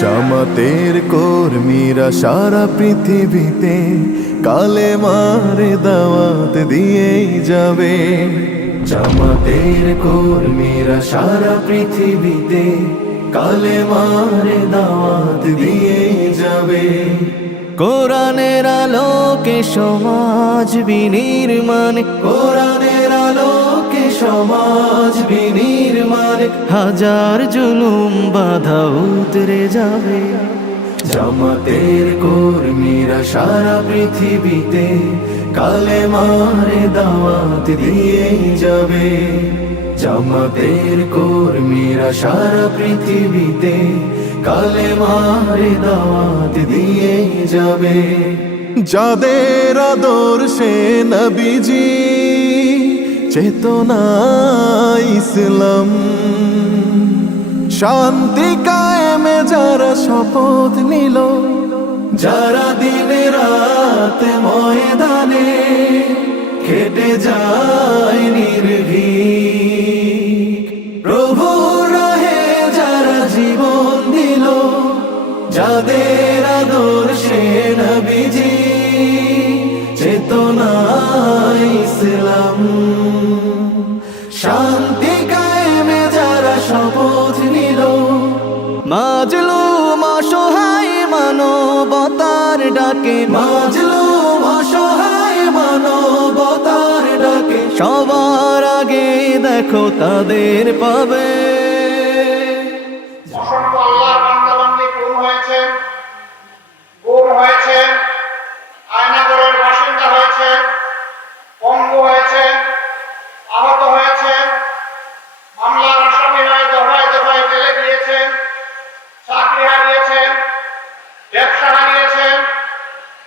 জামাতের কর্মীরা সারা পৃথিবীতে কালেমার দাওয়াত দিয়েই যাবে। জামাতের কর্মীরা সারা পৃথিবীতে কালেমার দাওয়াত দিয়েই যাবে। কোরআনের আলোকে সমাজ বিনির্মাণ, কোরআনের আলোকে সমাজ বিনির্মাণ, হাজার জুলুম বাধা উতরে যাবে। জামাতের কর্মীরা সারা পৃথিবীতে কালেমার দাওয়াত দিয়েই যাবে। জামাতের কর্মীরা সারা পৃথিবীতে কালেমার দাওয়াত দিয়েই যাবে। যাদের আদর্শে নবীজি চেতনা ইসলাম, শান্তি কায়েমে যারা শপথ নিল, যারা দিনে রাত ময়দানে খেটে যায় নির্ভীক, প্রভুর রাহে যারা জীবন দিল, যাদের আদর্শে নবীজি চেতনা ইসলাম, শান্তি কায়েমে যারা শপথ নিল, মাজলুম অসহায় মানবতার ডাকে, মাজলুম অসহায় মানবতার ডাকে, সবার আগে দেখো তাদের পাবে। অসংখ্য আল্লাহর বান্দাবান্দি খুন হয়েছে, গুম হয়েছে, আয়নাগরের বাসিন্দা হয়েছে, পঙ্গু হয়েছে, আহত হয়েছে, মামলার আসামি হয়ে দফায় দফায় জেলে গিয়েছে, চাকরি হারিয়েছে, ব্যবসা হারিয়েছে,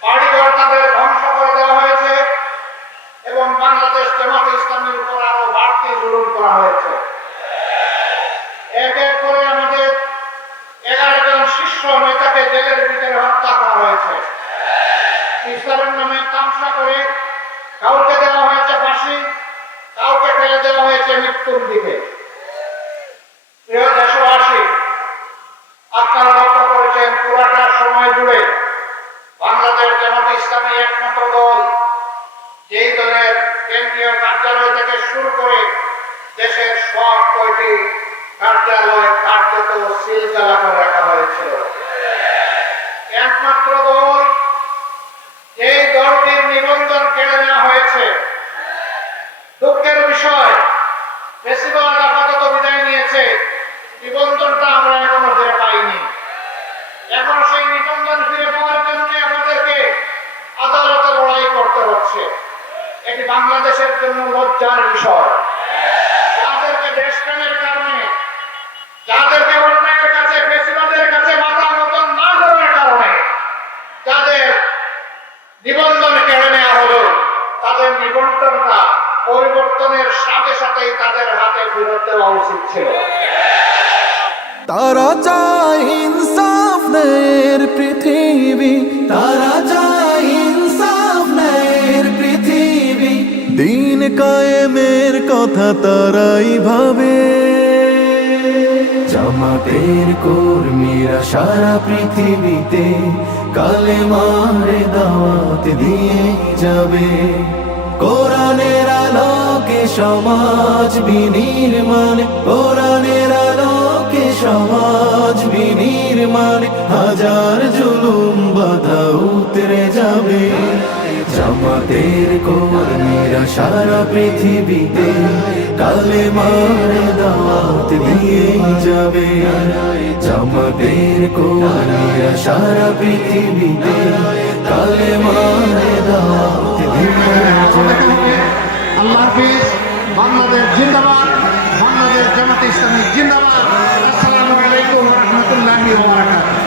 বাড়িঘর তাদের ধ্বংস করে দেওয়া হয়েছে এবং বাংলাদেশ জামাত ইসলামের উপর আরো বাড়তি জুলুম করা হয়েছে। এক এক করে আমাদের 11 জন শীর্ষ নেতাকে জেলের ভিতরে হত্যা করা হয়েছে। ইসলামের নামে তামসা করে কাউকে দেওয়া হয়েছে ফাঁসি, কাউকে ফেলে দেওয়া হয়েছে মৃত্যুর দিকে। প্রিয় দেশবাসী, আপনারা লক্ষ্য করেছেন পুরাটা সময় জুড়ে বাংলাদেশ জামাত ইসলামী একমাত্র দল যেই দলের কেন্দ্রীয় কার্যালয় থেকে শুরু করে দেশের সব কয়টি কার্যালয় কার্যত সিলগালা করে রাখা হয়েছিল। একমাত্র দল এই দলটির নিবন্ধন কেড়ে নেওয়া হয়েছে। দুঃখের বিষয়, ফেসিবাদ আপাতত বিদায় নিয়েছে, নিবন্ধনটা আমরা এখনো ফিরে পাইনি। এখন সেই নিবন্ধন ফিরে পাওয়ার জন্য আমাদেরকে আদালতে লড়াই করতে হচ্ছে। এটি বাংলাদেশের জন্য লজ্জার বিষয়। যাদেরকে দেশপ্রেমের কারণে, যাদেরকে অন্যায়ের কাছে, ফেসিবাদের কাছে মাথা মতন না করার কারণে যাদের নিবন্ধন কেড়ে নেওয়া হলো, তাদের নিবন্ধনটা পরিবর্তনের সাথে সাথেই তাদের হাতে ফেরত দেওয়া উচিত ছিল। তারা চায় ইনসাফ ন্যায়ের পৃথিবী, তারা চায় ইনসাফ ন্যায়ের পৃথিবী, দিন কায়েমের কথা তারাই ভাবে। জামাতের কর্মীরা সারা পৃথিবীতে কালেমার দাওয়াত দিয়ে যাবে। কোরআনের আলোকে সমাজ বিনির্মাণ, কোরআনের আলোকে সমাজ বিনির্মাণ, হাজার জুলুম বাধা উতরে যাবে। জামাতের কর্মীরা সারা পৃথিবীতে কালেমার দাওয়াত দিয়ে যাবে। জামাতের কর্মীরা সারা পৃথিবীতে কালেমার দাওয়াত দিয়ে যাবে। আল্লাহ হাফিজ। বাংলাদেশ জিন্দাবাদ, বাংলাদেশ জামাত ইসলামী জিন্দাবাদ। আসসালামু আলাইকুম ওয়া রাহমাতুল্লাহি ওয়া বারাকাতুহু।